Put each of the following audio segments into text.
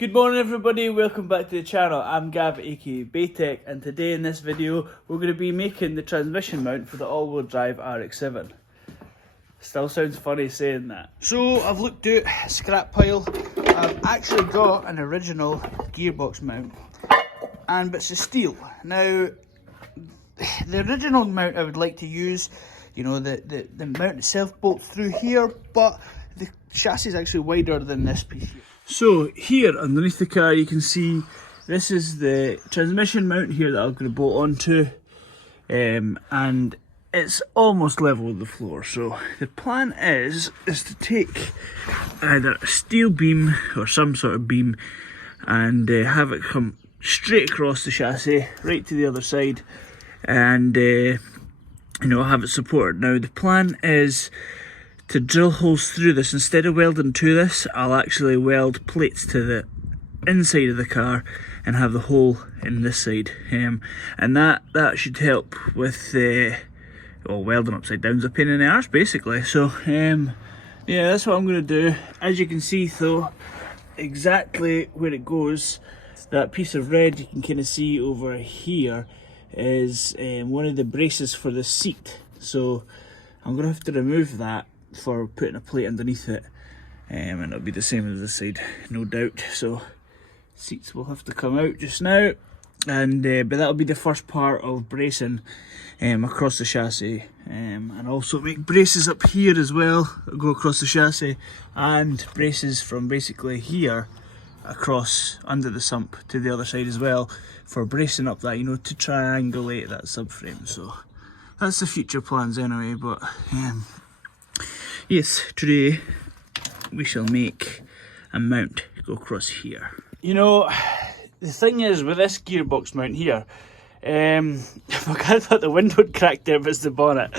Good morning everybody, welcome back to the channel. I'm Gav aka Baytech, and today in this video we're going to be making the transmission mount for the all-wheel drive RX7. Still sounds funny saying that. So I've looked out a scrap pile. I've actually got an original gearbox mount and bits of steel. Now the original mount I would like to use, you know, the mount itself bolts through here, but the chassis is actually wider than this piece here. So here underneath the car you can see this is the transmission mount here that I'm going to bolt onto, and it's almost level with the floor. So the plan is to take either a steel beam or some sort of beam and have it come straight across the chassis right to the other side, and you know, have it supported. Now the plan is to drill holes through this. Instead of welding to this, I'll actually weld plates to the inside of the car and have the hole in this side, and that should help with well, welding upside down is a pain in the arse basically. So yeah, that's what I'm going to do. As you can see though, exactly where it goes, that piece of red you can kind of see over here is one of the braces for the seat. So I'm going to have to remove that for putting a plate underneath it, and it'll be the same as this side, no doubt. So seats will have to come out just now, and but that'll be the first part of bracing across the chassis, and also make braces up here as well, go across the chassis, and braces from basically here across under the sump to the other side as well, for bracing up that, you know, to triangulate that subframe. So that's the future plans anyway, but yes, today we shall make a mount go across here. You know, the thing is with this gearbox mount here, I thought the window had cracked there, but it's the bonnet.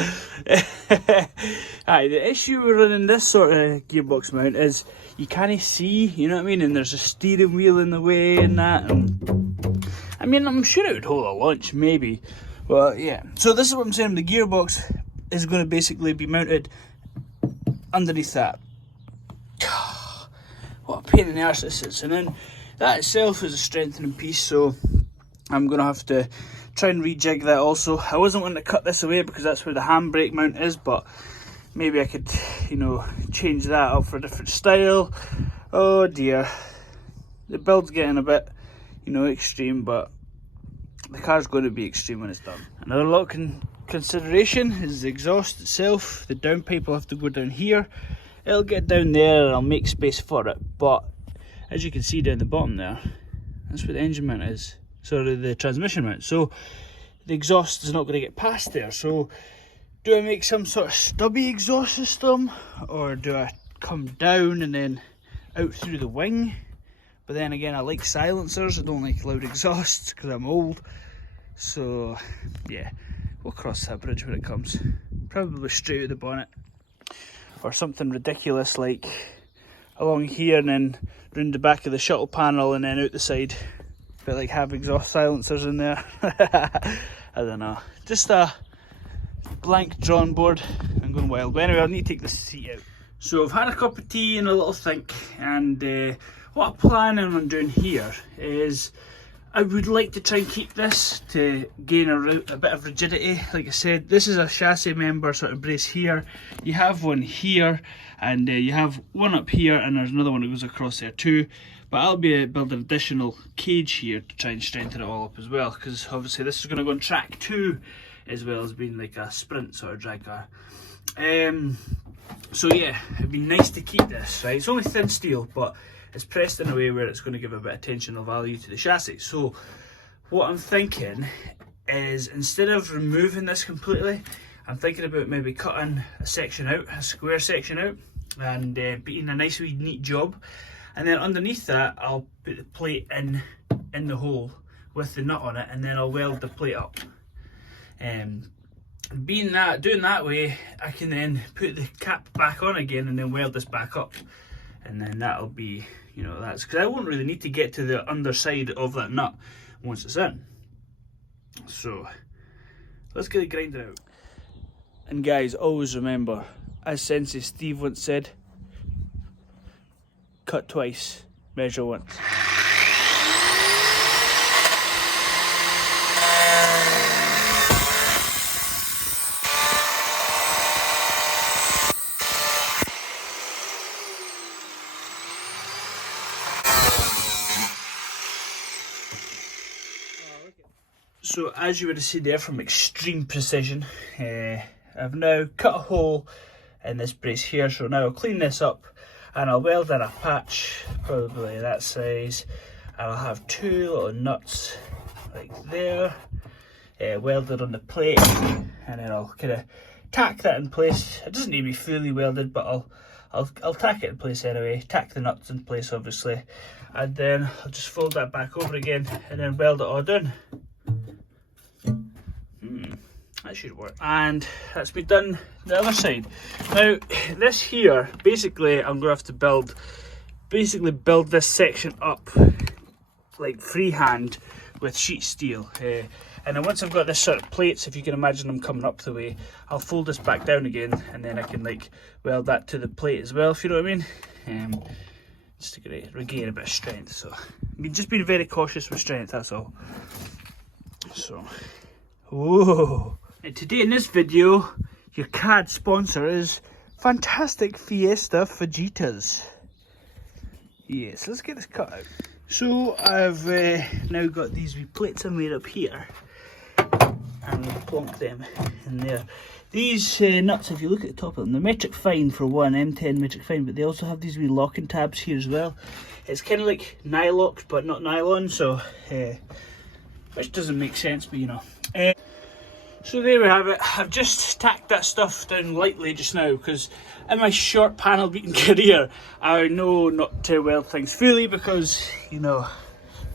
Aye, the issue with running this sort of gearbox mount is you can't see, you know what I mean, and there's a steering wheel in the way and that. And, I mean, I'm sure it would hold a lunch, maybe. Well, yeah. So this is what I'm saying, the gearbox is going to basically be mounted underneath that. What a pain in the arse this is. And then that itself is a strengthening piece, so I'm going to have to try and rejig that also. I wasn't wanting to cut this away because that's where the handbrake mount is, but maybe I could, you know, change that up for a different style. Oh dear. The build's getting a bit, you know, extreme, but the car's going to be extreme when it's done. Another lot of consideration is the exhaust itself. The downpipe will have to go down here. It'll get down there and I'll make space for it, but as you can see down the bottom there, that's where the engine mount is. Sorry, the transmission mount. So the exhaust is not going to get past there. So do I make some sort of stubby exhaust system, or do I come down and then out through the wing? But then again, I like silencers, I don't like loud exhausts because I'm old. So yeah, we'll cross that bridge when it comes. Probably straight out the bonnet, or something ridiculous like along here and then round the back of the shuttle panel and then out the side. But like have exhaust silencers in there. I don't know, just a blank drawing board. I'm going wild. But anyway, I'll need to take the seat out. So I've had a cup of tea and a little think, and what I'm planning on doing here is I would like to try and keep this to gain a bit of rigidity. Like I said, this is a chassis member sort of brace here. You have one here, and you have one up here, and there's another one that goes across there too. But I'll be building an additional cage here to try and strengthen it all up as well, because obviously this is going to go on track 2 as well as being like a sprint sort of drag car. So yeah, it'd be nice to keep this, right? It's only thin steel, but it's pressed in a way where it's going to give a bit of tensional value to the chassis. So what I'm thinking is, instead of removing this completely, I'm thinking about maybe cutting a section out, a square section out, and beating a nice wee neat job. And then underneath that, I'll put the plate in the hole with the nut on it, and then I'll weld the plate up. Doing that way, I can then put the cap back on again and then weld this back up, and then that'll be, you know, that's because I won't really need to get to the underside of that nut once it's in. So let's get it grinded out. And guys, always remember, as Sensei Steve once said, cut twice, measure once. So as you would have seen there from extreme precision, I've now cut a hole in this brace here, so now I'll clean this up and I'll weld in a patch, probably that size, and I'll have two little nuts like there, welded on the plate, and then I'll kind of tack that in place. It doesn't need to be fully welded, but I'll tack it in place anyway, tack the nuts in place obviously, and then I'll just fold that back over again and then weld it all down. That should work. And that's been done the other side. Now this here, basically I'm going to have to build this section up like freehand with sheet steel. And then once I've got this sort of plates, if you can imagine them coming up the way, I'll fold this back down again, and then I can like weld that to the plate as well, if you know what I mean. Just to regain a bit of strength. So I mean, just being very cautious with strength, that's all. So, whoa. And today in this video, your CAD sponsor is Fantastic Fiesta Fajitas. Yes, let's get this cut out. So I've now got these wee plates I made up here, and I'll plonk them in there. These nuts, if you look at the top of them, they're metric fine for one, M10 metric fine, but they also have these wee locking tabs here as well. It's kind of like nylocked but not nylon, so which doesn't make sense, but you know. So there we have it. I've just tacked that stuff down lightly just now because in my short panel beating career I know not to weld things fully because, you know,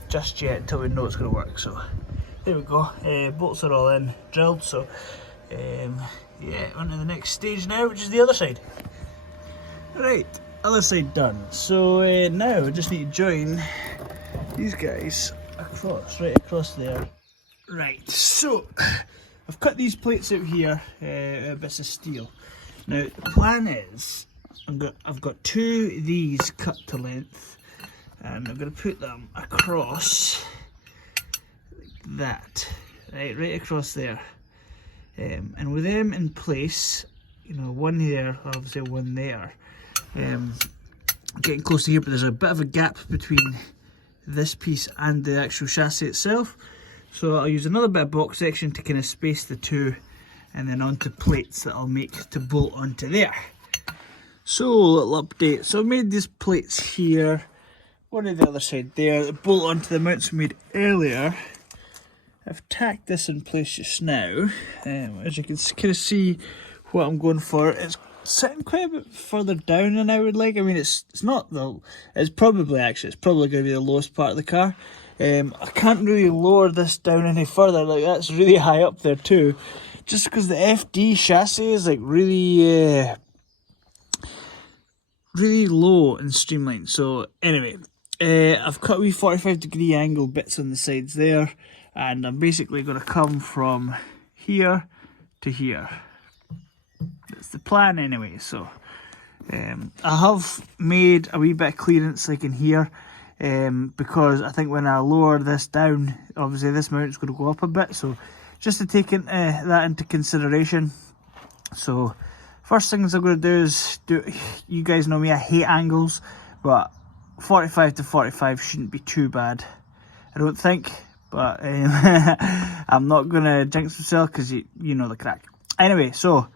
just yet until we know it's going to work. So there we go. Bolts are all in, drilled, so yeah, on to the next stage now, which is the other side. Right, other side done. So now I just need to join these guys across, right across there. Right, so I've cut these plates out here, bits of steel. Now the plan is, I've got two of these cut to length, and I'm going to put them across like that, right across there. And with them in place, you know, one there, obviously one there. Getting close to here, but there's a bit of a gap between this piece and the actual chassis itself. So I'll use another bit of box section to kind of space the two, and then onto plates that I'll make to bolt onto there. So little update. So I've made these plates here, one on the other side there, that bolt onto the mounts we made earlier. I've tacked this in place just now. As you can kind of see what I'm going for. It's sitting quite a bit further down than I would like. I mean, it's not the, it's probably going to be the lowest part of the car. I can't really lower this down any further, like that's really high up there too, just because the FD chassis is like really low and streamlined. So anyway, I've cut wee 45-degree angle bits on the sides there, and I'm basically going to come from here to here. That's the plan anyway. So I have made a wee bit of clearance like in here, because I think when I lower this down, obviously this mount's going to go up a bit, so just to take that into consideration. So first things I'm going to do is, you guys know me, I hate angles, but 45 to 45 shouldn't be too bad, I don't think, but I'm not going to jinx myself because you know the crack. Anyway, so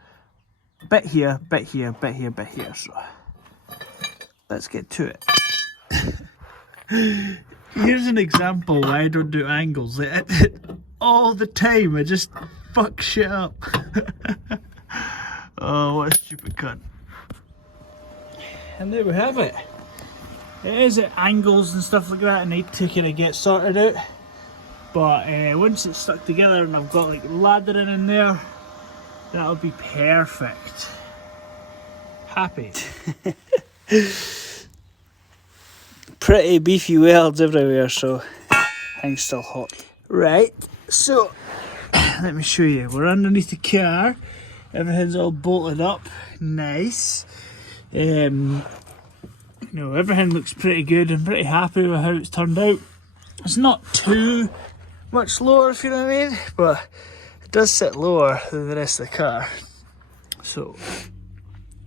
bit here, bit here, bit here, bit here, so let's get to it. Here's an example why I don't do angles. All the time I just fuck shit up. Oh, what a stupid cunt. And there we have it. It is at angles and stuff like that, and need to kind of get sorted out. But once it's stuck together and I've got like laddering in there, that'll be perfect. Happy. Pretty beefy welds everywhere, so things still hot. Right, so let me show you. We're underneath the car. Everything's all bolted up. Nice. You know, everything looks pretty good. I'm pretty happy with how it's turned out. It's not too much lower, if you know what I mean, but it does sit lower than the rest of the car. So,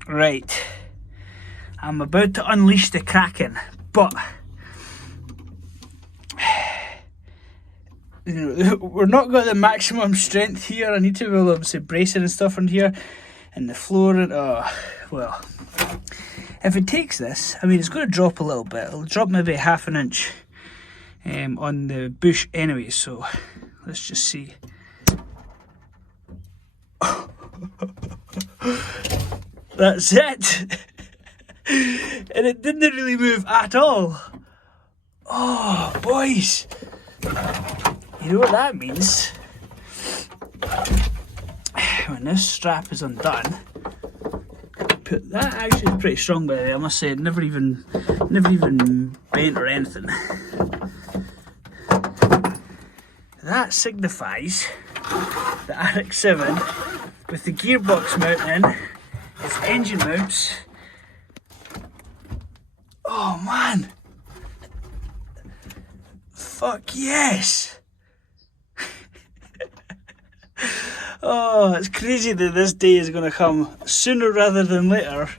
right. I'm about to unleash the Kraken, but you know, we're not got the maximum strength here. I need to build up some bracing and stuff in here, and the floor, and oh, well, if it takes this, I mean, it's going to drop a little bit. It'll drop maybe ½ an inch on the bush anyway, so let's just see. That's it. And it didn't really move at all. Oh, boys. You know what that means? When this strap is undone, that actually is pretty strong, by the way, I must say. It never even bent or anything. That signifies the RX7 with the gearbox mounting, its engine mounts. Oh man! Fuck yes! Oh, it's crazy that this day is going to come sooner rather than later,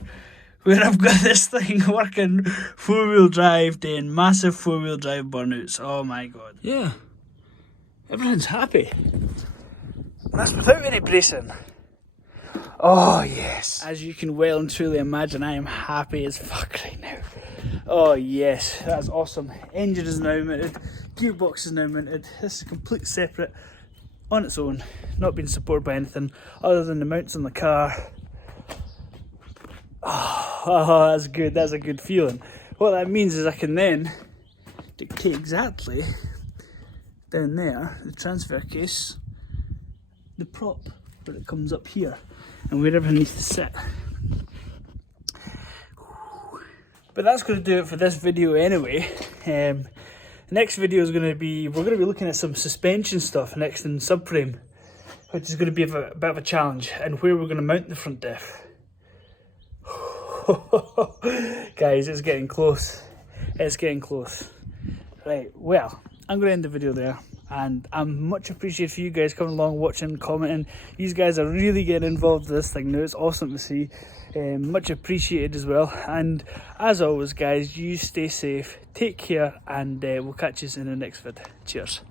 where I've got this thing working 4-wheel drive, doing massive 4-wheel drive burnouts. Oh my god. Yeah, everyone's happy. That's without any bracing. Oh yes. As you can well and truly imagine, I am happy as fuck right now. Oh yes, that's awesome. Engine is now mounted, gearbox is now mounted. This is complete separate, on its own, not being supported by anything other than the mounts on the car. Oh, that's good, that's a good feeling. What that means is I can then dictate exactly down there, the transfer case, the prop where it comes up here and wherever it needs to sit. But that's going to do it for this video anyway. The next video is going to be, we're going to be looking at some suspension stuff next in subframe, which is going to be a bit of a challenge, and where we're going to mount the front diff. Guys, it's getting close. It's getting close. Right, well, I'm going to end the video there, and I'm much appreciated for you guys coming along, watching, commenting. These guys are really getting involved with this thing now. It's awesome to see. Much appreciated as well. And as always, guys, you stay safe, take care, and we'll catch you in the next vid. Cheers.